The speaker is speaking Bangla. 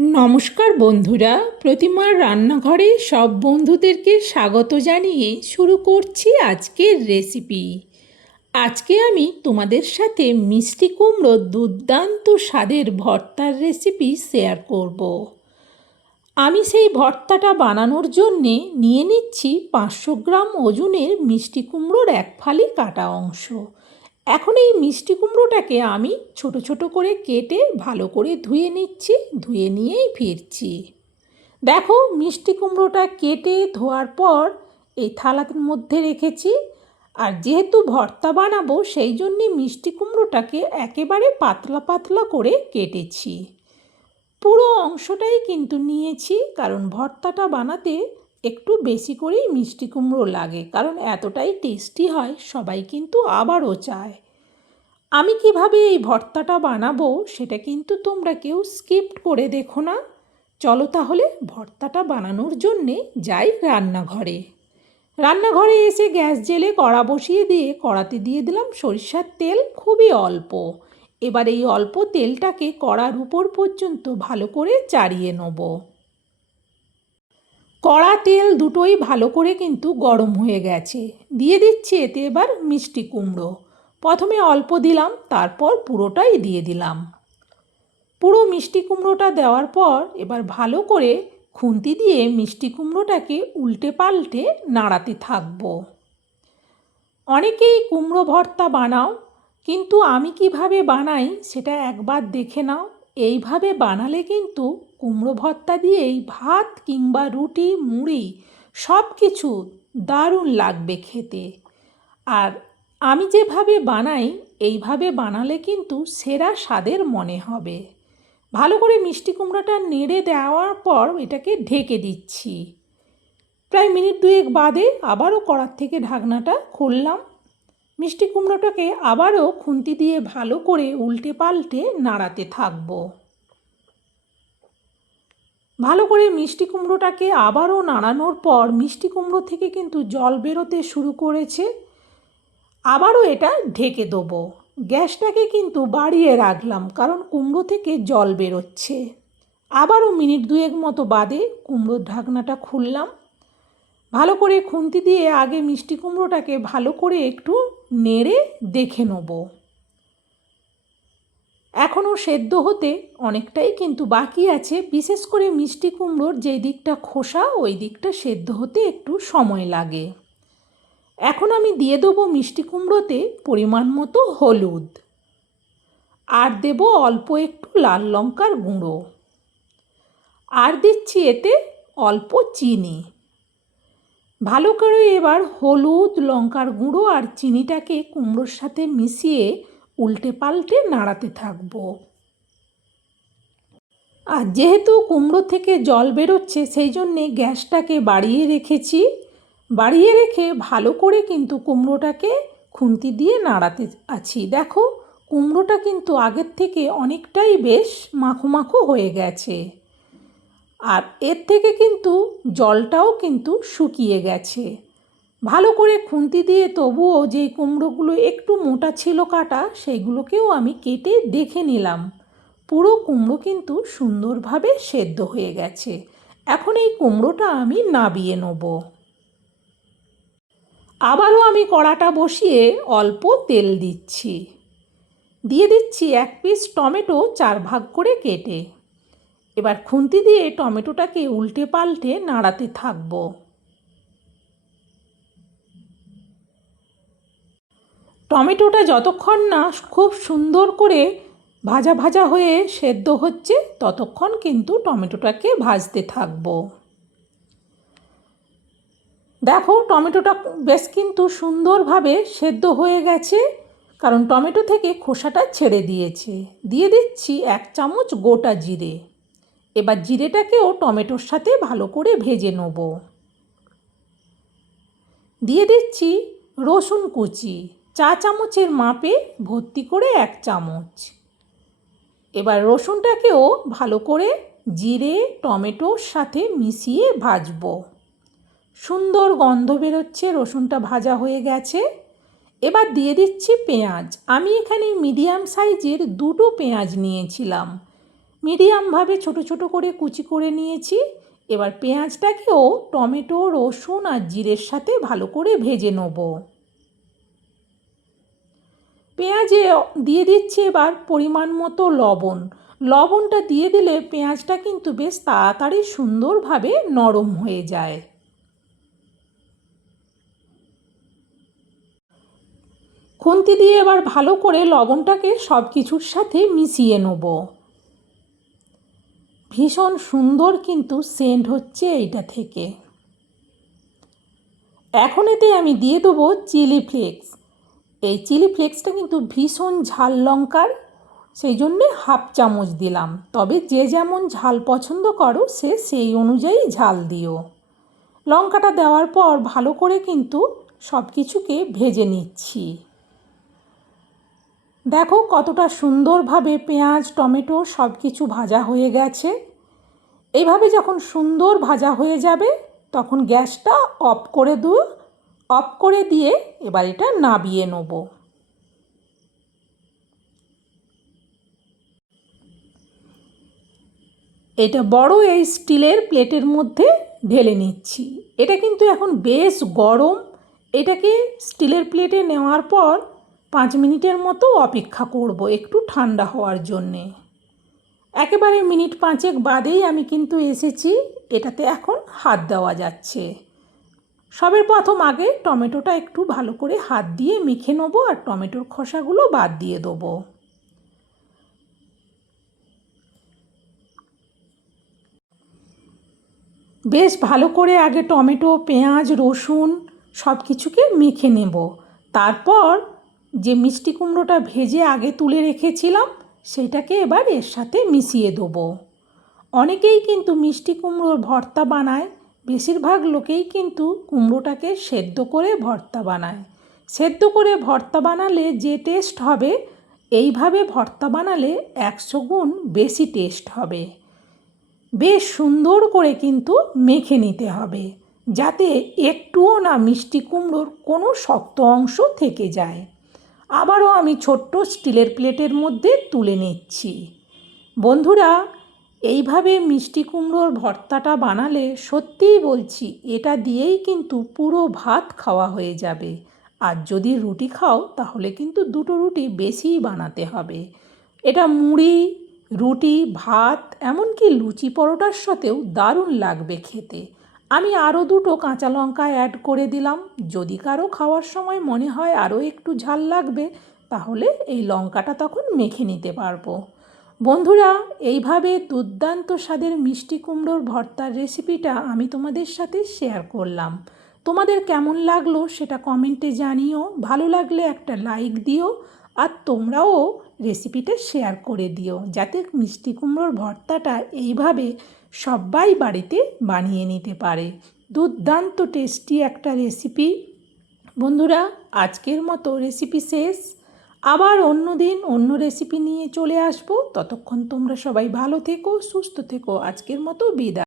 নমস্কার বন্ধুরা, প্রতিমার রান্নাঘরে সব বন্ধুদেরকে স্বাগত জানিয়ে শুরু করছি আজকের রেসিপি। আজকে আমি তোমাদের সাথে মিষ্টি কুমড়োর দুর্দান্ত স্বাদের ভর্তার রেসিপি শেয়ার করব। আমি সেই ভর্তাটা বানানোর জন্যে নিয়ে নিচ্ছি 500 গ্রাম ওজনের মিষ্টি কুমড়োর এক ফালি কাটা অংশ। এখন এই মিষ্টি কুমড়োটাকে আমি ছোট ছোট করে কেটে ভালো করে ধুয়ে নিচ্ছি, ধুয়ে নিয়েই ফিরছি। দেখো, মিষ্টি কুমড়োটা কেটে ধোয়ার পর এই থালার মধ্যে রেখেছি। আর যেহেতু ভর্তা বানাবো সেই জন্যে মিষ্টি কুমড়োটাকে একেবারে পাতলা পাতলা করে কেটেছি। পুরো অংশটাই কিন্তু নিয়েছি, কারণ ভর্তাটা বানাতে একটু বেশি করেই মিষ্টি কুমড়ো লাগে, কারণ এতটাই টেস্টি হয়, সবাই কিন্তু আবারও চায়। আমি কিভাবে এই ভর্তাটা বানাবো সেটা কিন্তু তোমরা কেউ স্কিপ করে দেখো না। চলো তাহলে ভর্তাটা বানানোর জন্যে যাই রান্নাঘরে। রান্নাঘরে এসে গ্যাস জেলে কড়া বসিয়ে দিয়ে কড়াতে দিয়ে দিলাম সরিষার তেল, খুবই অল্প। এবার এই অল্প তেলটাকে কড়ার উপর পর্যন্ত ভালো করে চাড়িয়ে নেব। কড়া তেল দুটোই ভালো করে কিন্তু গরম হয়ে গেছে। দিয়ে দিচ্ছি এতে এবার মিষ্টি কুমড়ো। প্রথমে অল্প দিলাম, তারপর পুরোটাই দিয়ে দিলাম। পুরো মিষ্টি কুমড়োটা দেওয়ার পর এবার ভালো করে খুন্তি দিয়ে মিষ্টি কুমড়োটাকে উল্টে পাল্টে নাড়াতে থাকবো। অনেকেই কুমড়ো ভর্তা বানাও, কিন্তু আমি কিভাবে বানাই সেটা একবার দেখে নাও। এইভাবে বানালে কিন্তু কুমড়ো ভর্তা দিয়েই ভাত কিংবা রুটি, মুড়ি সব কিছু দারুণ লাগবে খেতে। আর আমি যেভাবে বানাই এইভাবে বানালে কিন্তু সেরা স্বাদের মনে হবে। ভালো করে মিষ্টি কুমড়োটা নেড়ে দেওয়ার পর এটাকে ঢেকে দিচ্ছি। প্রায় মিনিট দুয়েক বাদে আবারও কড়ার থেকে ঢাকনাটা খুললাম। মিষ্টি কুমড়োটাকে আবারও খুন্তি দিয়ে ভালো করে উল্টে পাল্টে নাড়াতে থাকবো। ভালো করে মিষ্টি কুমড়োটাকে আবারও নাড়ানোর পর মিষ্টি কুমড়ো থেকে কিন্তু জল বেরোতে শুরু করেছে। আবারও এটা ঢেকে দেবো। গ্যাসটাকে কিন্তু বাড়িয়ে রাখলাম, কারণ কুমড়ো থেকে জল বেরোচ্ছে। আবারও মিনিট দুয়েক মতো বাদে কুমড়োর ঢাকনাটা খুললাম। ভালো করে খুন্তি দিয়ে আগে মিষ্টি কুমড়োটাকে ভালো করে একটু নেড়ে দেখে নেব। এখনও সেদ্ধ হতে অনেকটাই কিন্তু বাকি আছে, বিশেষ করে মিষ্টি কুমড়োর যেই দিকটা খোসা ওই দিকটা সেদ্ধ হতে একটু সময় লাগে। এখন আমি দিয়ে দেবো মিষ্টি কুমড়োতে পরিমাণ মতো হলুদ, আর দেব অল্প একটু লাল লঙ্কার গুঁড়ো, আর দিচ্ছি এতে অল্প চিনি। ভালো করে এবার হলুদ, লঙ্কার গুঁড়ো আর চিনিটাকে কুমড়োর সাথে মিশিয়ে উল্টে পাল্টে নাড়াতে থাকবো। আর যেহেতু কুমড়ো থেকে জল বেরোচ্ছে সেই জন্যে গ্যাসটাকে বাড়িয়ে রেখেছি। বাড়িয়ে রেখে ভালো করে কিন্তু কুমড়োটাকে খুন্তি দিয়ে নাড়াতে আছি। দেখো, কুমড়োটা কিন্তু আগের থেকে অনেকটাই বেশ মাখো মাখো হয়ে গেছে। আর এর থেকে কিন্তু জলটাও কিন্তু শুকিয়ে গেছে। ভালো করে খুন্তি দিয়ে তবুও যেই কুমড়োগুলো একটু মোটা ছিল কাটা, সেইগুলোকেও আমি কেটে দেখে নিলাম। পুরো কুমড়ো কিন্তু সুন্দরভাবে সেদ্ধ হয়ে গেছে। এখন এই কুমড়োটা আমি নাবিয়ে নেব। আবারও আমি কড়াটা বসিয়ে অল্প তেল দিচ্ছি। দিয়ে দিচ্ছি 1 পিস টমেটো 4 ভাগ করে কেটে। এবার খুন্তি দিয়ে টমেটোটাকে উল্টে পাল্টে নাড়াতে থাকবো। টমেটোটা যতক্ষণ না খুব সুন্দর করে ভাজা ভাজা হয়ে সেদ্ধ হচ্ছে ততক্ষণ কিন্তু টমেটোটাকে ভাজতে থাকবো। দেখো, টমেটোটা বেশ কিন্তু সুন্দরভাবে সেদ্ধ হয়ে গেছে, কারণ টমেটো থেকে খোসাটা ছেড়ে দিয়েছে। দিয়ে দিচ্ছি 1 চামচ গোটা জিরে। এবার জিরেটাকেও টমেটোর সাথে ভালো করে ভেজে নেব। দিয়ে দিচ্ছি রসুন কুচি, 4 চামচের মাপে ভর্তি করে 1 চামচ। এবার রসুনটাকেও ভালো করে জিরে টমেটোর সাথে মিশিয়ে ভাজবো। সুন্দর গন্ধ বেরোচ্ছে, রসুনটা ভাজা হয়ে গেছে। এবার দিয়ে দিচ্ছি পেঁয়াজ। আমি এখানে মিডিয়াম সাইজের 2টো পেঁয়াজ নিয়েছিলাম। মিডিয়ামভাবে ছোট ছোট করে কুচি করে নিয়েছি। এবার পেঁয়াজটাকেও টমেটো, রসুন আর জিরের সাথে ভালো করে ভেজে নেব। পেঁয়াজে দিয়ে দিচ্ছি এবার পরিমাণ মতো লবণ। লবণটা দিয়ে দিলে পেঁয়াজটা কিন্তু বেশ তাড়াতাড়ি সুন্দরভাবে নরম হয়ে যায়। খুন্তি দিয়ে এবার ভালো করে লবণটাকে সব কিছুর সাথে মিশিয়ে নেব। ভীষণ সুন্দর কিন্তু সেন্ট হচ্ছে এইটা থেকে। এখন এতে আমি দিয়ে দেবো চিলি ফ্লেক্স। এই চিলি ফ্লেক্সটা কিন্তু ভীষণ ঝাল লঙ্কার, সেই জন্যে হাফ চামচ দিলাম। তবে যে যেমন ঝাল পছন্দ করো সে সেই অনুযায়ী ঝাল দিও। লঙ্কাটা দেওয়ার পর ভালো করে কিন্তু সব কিছুকে ভেজে নিচ্ছি। দেখো কতটা সুন্দরভাবে পেঁয়াজ, টমেটো সব কিছু ভাজা হয়ে গেছে। এইভাবে যখন সুন্দর ভাজা হয়ে যাবে তখন গ্যাসটা অফ করে দিয়ে এবার এটা নাবিয়ে নেব। এটা বড় এই স্টিলের প্লেটের মধ্যে ঢেলে নিচ্ছি। এটা কিন্তু এখন বেশ গরম। এটাকে স্টিলের প্লেটে নেওয়ার পর 5 মিনিটের মতো অপেক্ষা করব একটু ঠান্ডা হওয়ার জন্যে। একেবারে মিনিট 5 বাদেই আমি কিন্তু এসেছি। এটাতে এখন হাত দেওয়া যাচ্ছে। সবের প্রথম আগে টমেটোটা একটু ভালো করে হাত দিয়ে মেখে নেবো আর টমেটোর খোসাগুলো বাদ দিয়ে দেবো। বেশ ভালো করে আগে টমেটো, পেঁয়াজ, রসুন সব কিছুকে মেখে নেব। তারপর যে মিষ্টি কুমড়োটা ভেজে আগে তুলে রেখেছিলাম সেটাকে এবার এর সাথে মিশিয়ে দেবো। অনেকেই কিন্তু মিষ্টি কুমড়োর ভর্তা বানায়। বেশিরভাগ লোকেই কিন্তু কুমড়োটাকে সেদ্ধ করে ভর্তা বানায়। সেদ্ধ করে ভর্তা বানালে যে টেস্ট হবে, এইভাবে ভর্তা বানালে 100 গুণ বেশি টেস্ট হবে। বেশ সুন্দর করে কিন্তু মেখে নিতে হবে, যাতে একটুও না মিষ্টি কুমড়োর কোনো শক্ত অংশ থেকে যায়। আবারও আমি ছোট্ট স্টিলের প্লেটের মধ্যে তুলে নিচ্ছি। বন্ধুরা, এইভাবে মিষ্টি কুমড়োর ভর্তাটা বানালে সত্যিই বলছি এটা দিয়েই কিন্তু পুরো ভাত খাওয়া হয়ে যাবে। আর যদি রুটি খাও তাহলে কিন্তু 2টো রুটি বেশিই বানাতে হবে। এটা মুড়ি, রুটি, ভাত, এমনকি লুচি পরোটার সাথেও দারুণ লাগবে খেতে। আমি আরও 2টো কাঁচা লঙ্কা অ্যাড করে দিলাম। যদি কারো খাওয়ার সময় মনে হয় আরও একটু ঝাল লাগবে তাহলে এই লঙ্কাটা তখন মেখে নিতে পারবো। বন্ধুরা, এইভাবে দুর্দান্ত স্বাদের মিষ্টি কুমড়োর ভর্তার রেসিপিটা আমি তোমাদের সাথে শেয়ার করলাম। তোমাদের কেমন লাগলো সেটা কমেন্টে জানিও। ভালো লাগলে একটা লাইক দিও আর তোমরাও রেসিপিটা শেয়ার করে দিও, যাতে মিষ্টি কুমড়োর ভর্তাটা এইভাবে সবাই বাড়িতে বানিয়ে নিতে পারে। দুর্দান্ত টেস্টি একটা রেসিপি। বন্ধুরা, আজকের মতো রেসিপি শেষ। আবার অন্য দিন অন্য রেসিপি নিয়ে চলে আসবো। ততক্ষণ তোমরা সবাই ভালো থেকো, সুস্থ থেকো। আজকের মতো বিদায়।